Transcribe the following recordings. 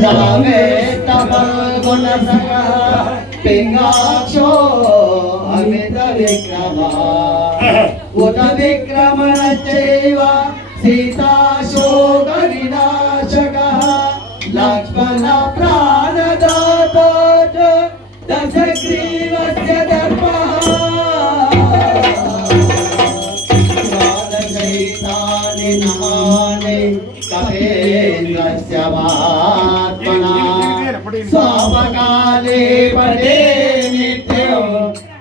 सामेत गुण सगा पिंगाक्षो अमित विक्रमा उत विक्रमण चैव सीता शोक विनाशकः लक्ष्मण प्राणदाता दशग्रीवस्य दर्पः द्वादशैतानि नामानि कपेन्द्रस्य महात्मना स्वापकाले पठे नित्यं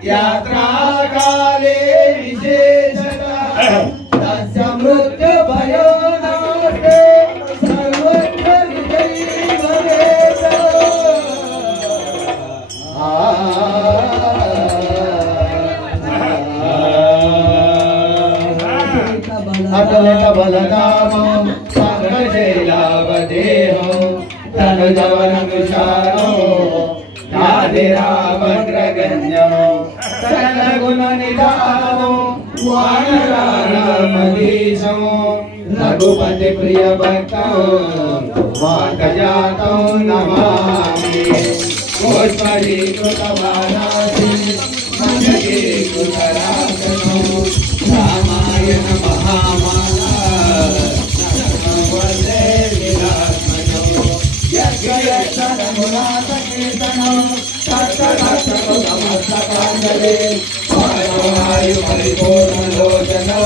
यात्राकाले विशेषतः तस्य मृत्युभयो नास्ति सर्वत्र विजयी भवेत् अतुलित बलधामं पंकजैलावदेहं तनुजवनकुशारो नादिरामग्रगण्यं सकलगुणनिधानो वानराणामधीशं रघुपति प्रियभक्तं वातजातं नमामि पुष्परीकृतवारासि मन्दकीकृतरासनं रामायण महामाला वन्दे लीलात्मजं यज्ञयक्षरमुनाथकीर्तनं तत्तमस्तकाञ्जलि वायु परिपूर्णलोचनो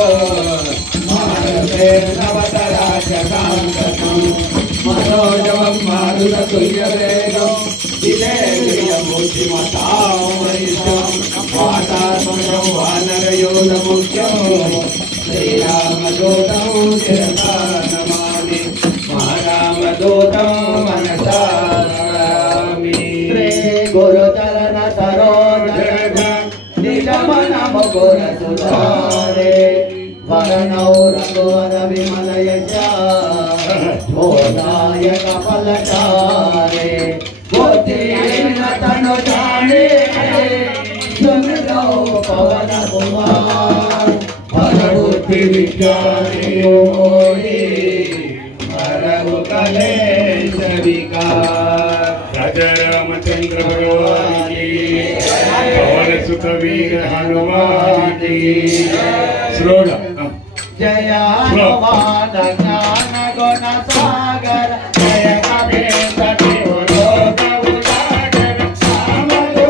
मानसेन नवतराज्यकान्तकं मनोजवं मारुततुल्यवेगं जितेन्द्रियमूर्तिमतां वरिष्ठं वातात्मजं वानरयोधमुख्यं श्रीरामदूतं शिरसा नमामि महारामदूतं मनसा नमामि श्रीगुरुचरण सरोज निजमन मुकुरसुधारे वरणौ रघुवर विमल यश बोधाय कपलचारे बुद्धिहीन तनु जाने सुमिरौ पवन कुमार हर बुद्धि विज्ञानी मोहि हरहु कलेश विकार। राजा रामचंद्र भगवान की पवन सुत वीर हनुमान की श्रोण जय हनुमान ज्ञान गुण